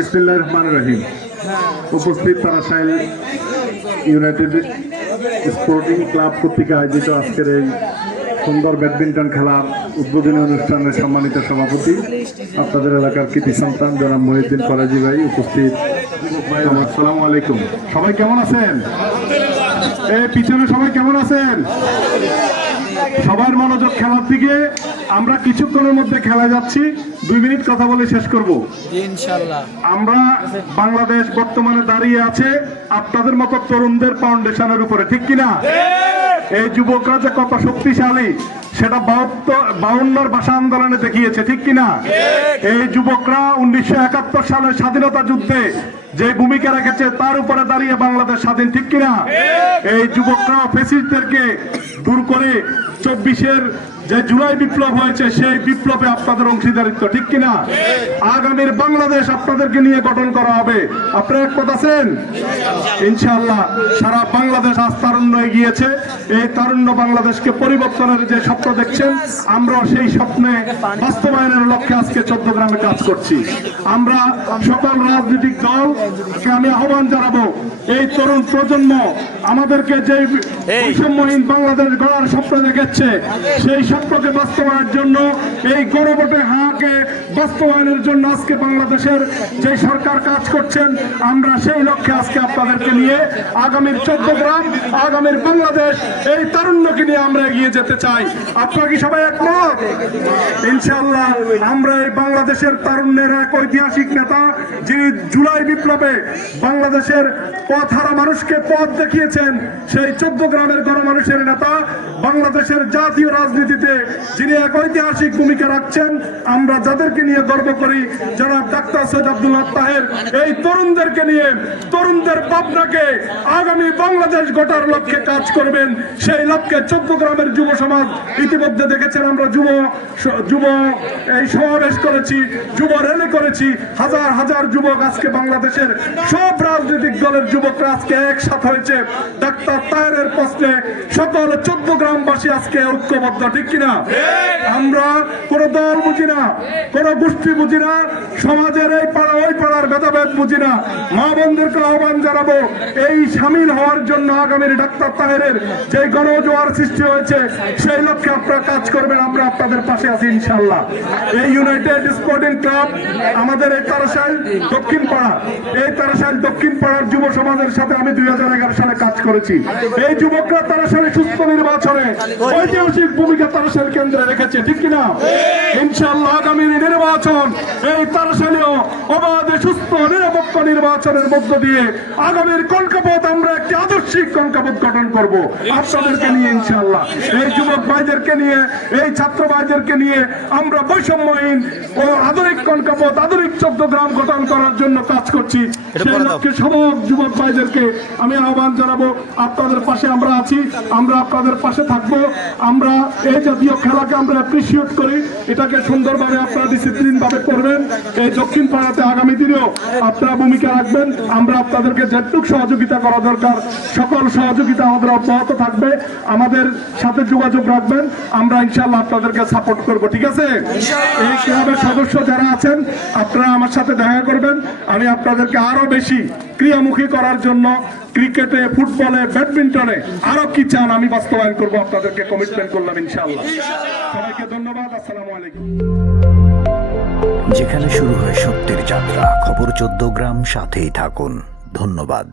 বিসমিল্লাহির রহমানির রহিম। উপস্থিত তারাশাইল ইউনাইটেড স্পোর্টিং ক্লাব কর্তৃক আয়োজিত আজকের এই সুন্দর ব্যাডমিন্টন খেলার উদ্বোধনী অনুষ্ঠানের সম্মানিত সভাপতি, আপনাদের এলাকার কৃতি সন্তান জনাব মহিউদ্দিন ফরাজি ভাই, উপস্থিত আসসালামু আলাইকুম। সবাই কেমন আছেন? এই পিছনে সবাই কেমন আছেন? সবার মনোযোগ খেলার দিকে। আমরা কিছুক্ষণের মধ্যে খেলা যাচ্ছি, 2 মিনিট কথা বলে শেষ করব ইনশাআল্লাহ। আমরা বাংলাদেশ বর্তমানে দাঁড়িয়ে আছে আপনাদের মতো তরুণদের ফাউন্ডেশনের উপরে, ঠিক কিনা? এই যুবকরা যে কত শক্তিশালী সেটা 52 ভাষা আন্দোলনে দেখিয়েছে, ঠিক কিনা? এই যুবকরা 1971 সালের স্বাধীনতা যুদ্ধে যে ভূমিকা রেখেছে তার উপরে দাঁড়িয়ে বাংলাদেশ স্বাধীন, ঠিক কিনা? এই যুবকরা ফ্যাসিস্টদেরকে দূর করে 24-এর যে জুলাই বিপ্লব হয়েছে সেই বিপ্লবে আপনাদের অংশীদারিত্ব, ঠিক কিনা? আগামীর বাংলাদেশ আপনাদেরকে নিয়ে গঠন করা হবে। আপনারা একমত আছেন? ইনশাআল্লাহ। সারা বাংলাদেশ আজ তারুণ্য এগিয়েছে। এই তারুণ্য বাংলাদেশকে পরিবর্তনের যে স্বপ্ন দেখছেন, আমরা সেই স্বপ্নে বাস্তবায়নের লক্ষ্যে আজকে 14 গ্রামে কাজ করছি। আমরা সকল রাজনৈতিক দলকে আমি আহ্বান জানাবো, এই তরুণ প্রজন্ম আমাদেরকে যে বৈষম্যহীন বাংলাদেশ গড়ার স্বপ্ন দেখেছে, সেই স্বপ্নকে বাস্তবায়নের জন্য, এই গণভোটে হাকে বাস্তবায়নের জন্য আজকে বাংলাদেশের যে সরকার কাজ করছেন, আমরা সেই লক্ষ্যে আজকে আপনাদেরকে নিয়ে আগামীর 14 গ্রাম, আগামীর বাংলাদেশ, এই তারুণ্যকে নিয়ে আমরা এগিয়ে যেতে চাই। আপনারা কি সবাই একমত? ইনশাআল্লাহ। আমরা এই বাংলাদেশের তারুণ্যের এক ঐতিহাসিক নেতা, যিনি জুলাই বিপ্লবে বাংলাদেশের পথহারা মানুষকে পথ দেখিয়েছেন, সেই 14 গ্রামের গণমানুষের নেতা, বাংলাদেশের জাতীয় রাজনীতিতে যিনি এক ঐতিহাসিক ভূমিকা রাখছেন, আমরা যাদেরকে নিয়ে গর্ব করি, জনাব ডাক্তার সৈয়দ আব্দুল্লাহ তাহের, এই তরুণদেরকে নিয়ে, তরুণদের ভাবনাকে আগামী বাংলাদেশ গড়ার লক্ষ্যে কাজ করবেন। সেই লক্ষ্যে 14 গ্রামের যুব সমাজ ইতিমধ্যে দেখেছেন, আমরা যুব এই সমাবেশ করেছি, যুব র্যালি করেছি, হাজার হাজার যুবক আজকে বাংলাদেশের সব রাজনৈতিক দলের যুবকরা আজকে একসাথে হয়েছে ডাক্তার তাহেরের প্রশ্নে। সকল 14 গ্রামবাসী আজকে ঐক্যবদ্ধ, ঠিক কিনা? আমরা কোন দল বুঝি না, কোন গোষ্ঠী বুঝি না, সমাজের এই পাড়া ওই পাড়ার ভেদাভেদ বুঝি না। মা বোনদেরকে আহ্বান জানাবো, এই সামিল হওয়ার জন্য আগামীর ডাক্তার তাহেরের যে গণজোয়ার সৃষ্টি হয়েছে, সেই লক্ষ্যে আপনারা কাজ করবেন। আমরা আপনাদের পাশে আছি ইনশাআল্লাহ। এই ইউনাইটেড স্পোর্টিং ক্লাব আমাদের এই তারাশাইল দক্ষিণ পাড়া, এই তারাশাইল দক্ষিণ পাড়ার যুব সমাজের সাথে আমি 2011 সালে কাজ করেছি। এই যুবকরা তারাশাইলে সুস্থ নির্বাচনে ঐতিহাসিক ভূমিকা তারাশাইল কেন্দ্রে রেখেছে, ঠিক কিনা? ইনশাআল্লাহ আগামী নির্বাচন এই তারাশাইলেও অবাধে সুস্থ নিরপেক্ষ নির্বাচনের মধ্য দিয়ে আগামীর কনকাপথ আমরা একটি আদর্শিক কনকাপথ গঠন করব আপনাদেরকে নিয়ে ইনশাআল্লাহ। এই যুবক ভাইদেরকে নিয়ে, এই ছাত্র ভাইদেরকে নিয়ে আমরা বৈষম্যহীন ও আধুনিক কনকাপথ, আধুনিক 14 গ্রাম গঠন করার জন্য কাজ করছি। সেই লক্ষ্যে সব যুবক ভাইদেরকে আমি আহ্বান জানাবো, আপনাদের পাশে আমরা আছি, আমরা আপনাদের পাশে থাকবো। আমরা এই জাতীয় খেলাকে আমরা অ্যাপ্রিসিয়েট করি, এটাকে সুন্দরভাবে আপনারা ডিসিপ্লিন ভাবে করবেন। এই দক্ষিণ পাড়াতে আগামী দিনেও আপনারা ভূমিকা রাখবেন। আমরা আপনাদেরকে যেটুকু সহযোগিতা করা দরকার সকল সহযোগিতা আমাদের অব্যাহত থাকবে। আমাদের সাথে যোগাযোগ রাখবেন, আমরা ইনশাআল্লাহ আপনাদেরকে সাপোর্ট করব, ঠিক আছে? এই ক্লাবের সদস্য যারা আছেন আপনারা আমার সাথে দেখা করবেন। আমি আপনাদেরকে আরো বেশি ক্রিয়ামুখী করার জন্য ক্রিকেটে, ফুটবলে, ব্যাডমিন্টনে আরো কি চান আমি বাস্তবায়ন করব, আপনাদেরকে কমিটমেন্ট করলাম ইনশাআল্লাহ। সবাইকে ধন্যবাদ। আসসালামু আলাইকুম। যেখানে শুরু হয় সত্যের যাত্রা, খবর 14 গ্রাম, সাথেই থাকুন। ধন্যবাদ।